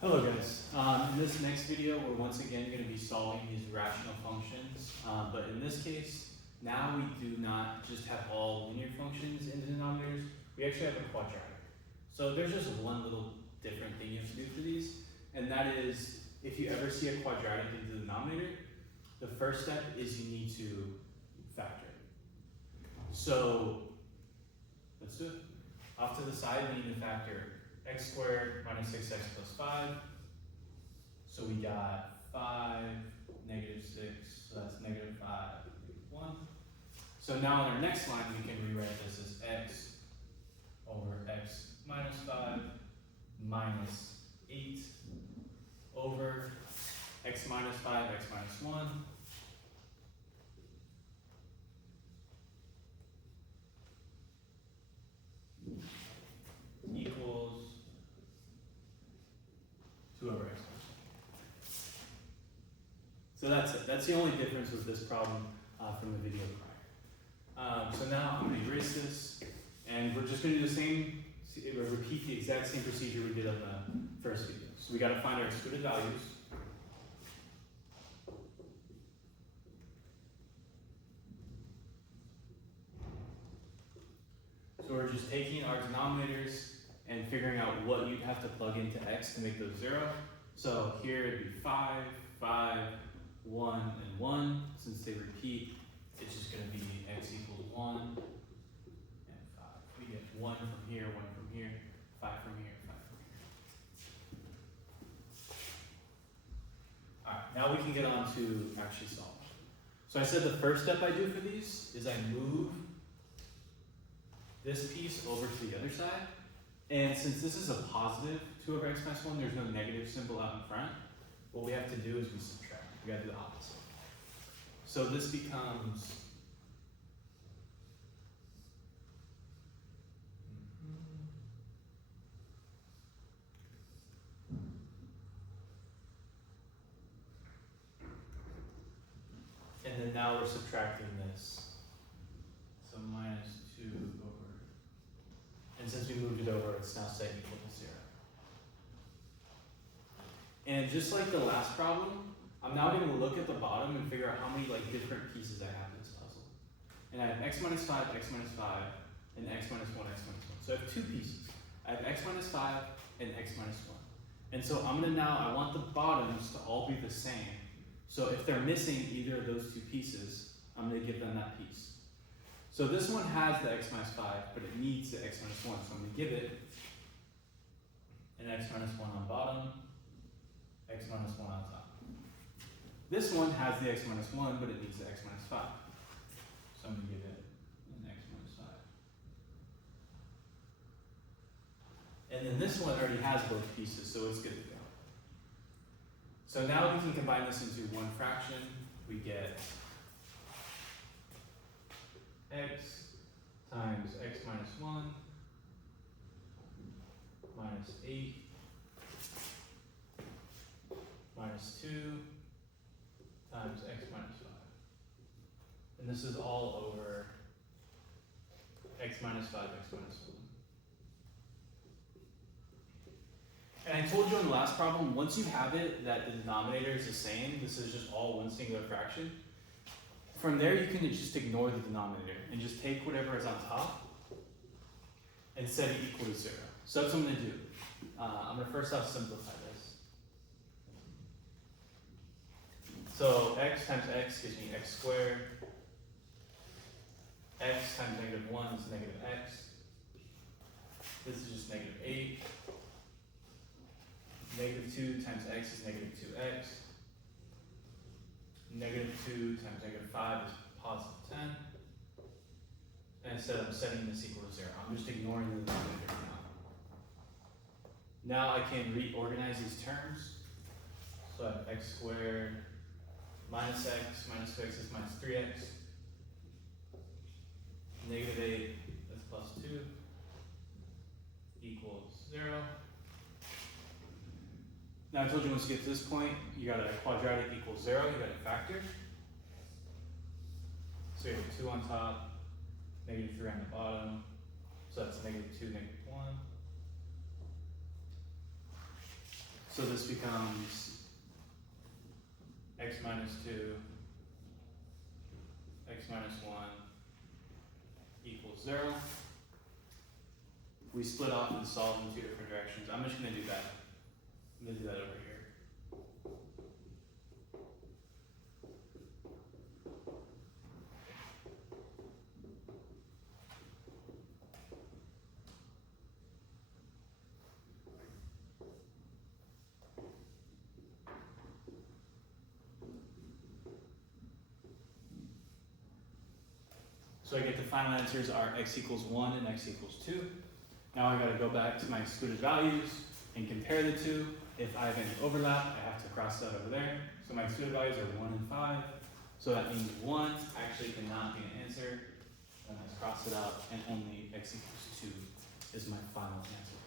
Hello guys. In this next video, we're once again going to be solving these rational functions, but in this case, now we do not just have all linear functions in the denominators, we actually have a quadratic. So there's just one little different thing you have to do for these, and that is, if you ever see a quadratic in the denominator, the first step is you need to factor it. So let's do it. Off to the side, we need to factor x squared minus 6x plus 5. So we got 5, negative 6, so that's negative 5, negative 1. So now in our next line, we can rewrite this as x over x minus 5 minus 8 over x minus 5, x minus 1. Equals 2 over x. So that's it. That's the only difference with this problem from the video prior. So now I'm going to erase this, and we're just going to do the same, repeat the exact same procedure we did on the first video. So we got to find our excluded values. So we're just taking our denominators and figuring out what you'd have to plug into x to make those 0. So here it'd be 5, 5, 1, and 1. Since they repeat, it's just going to be x equals 1 and 5. We get 1 from here, 1 from here, 5 from here, 5 from here. Alright, now we can get on to actually solve. So I said the first step I do for these is I move this piece over to the other side. And since this is a positive 2 over x minus 1, there's no negative symbol out in front. What we have to do is we subtract. We gotta do the opposite. So this becomes and then now we're subtracting this. So minus 2 over, and since we moved it over, it's now set equal to 0. And just like the last problem, I'm now going to look at the bottom and figure out how many different pieces I have in this puzzle. And I have x minus 5, x minus 5, and x minus 1, x minus 1. So I have 2 pieces. I have x minus 5 and x minus 1. And so I'm going to I want the bottoms to all be the same. So if they're missing either of those 2 pieces, I'm going to give them that piece. So this one has the x minus 5, but it needs the x minus 1. So I'm going to give it an x minus 1 on bottom, x minus 1 on top. This one has the x minus 1, but it needs the x minus 5. So I'm going to give it an x minus 5. And then this one already has both pieces, so it's good to go. So now we can combine this into one fraction. We get x times x minus 1 minus 8 minus 2 times x minus 5. And this is all over x minus 5, x minus 1. And I told you in the last problem, once you have it that the denominator is the same, this is just all one singular fraction, from there you can just ignore the denominator and just take whatever is on top and set it equal to 0. So that's what I'm going to do. I'm going to first off simplify this. So x times x gives me x squared. X times negative 1 is negative x. This is just negative 8. Negative 2 times x is negative 2x. Negative 2 times negative 5 is positive 10. And instead of setting this equal to 0, I'm just ignoring the denominator now. Now I can reorganize these terms. So I have x squared minus x minus 2x is minus 3x. Negative 8, that's plus 2, equals 0. Now I told you once you get to this point, you got a quadratic equals 0, you got a factor. So you have 2 on top, negative 3 on the bottom. So that's negative 2, negative 1. So this becomes x minus 2, x minus 1 equals 0. We split off and solve in two different directions. I'm just going to do that. I'm going to do that over here. So I get the final answers are x equals 1 and x equals 2. Now I got to go back to my excluded values and compare the two. If I have any overlap, I have to cross that over there. So my excluded values are 1 and 5. So that means 1 actually cannot be an answer. And let's cross it out, and only x equals 2 is my final answer.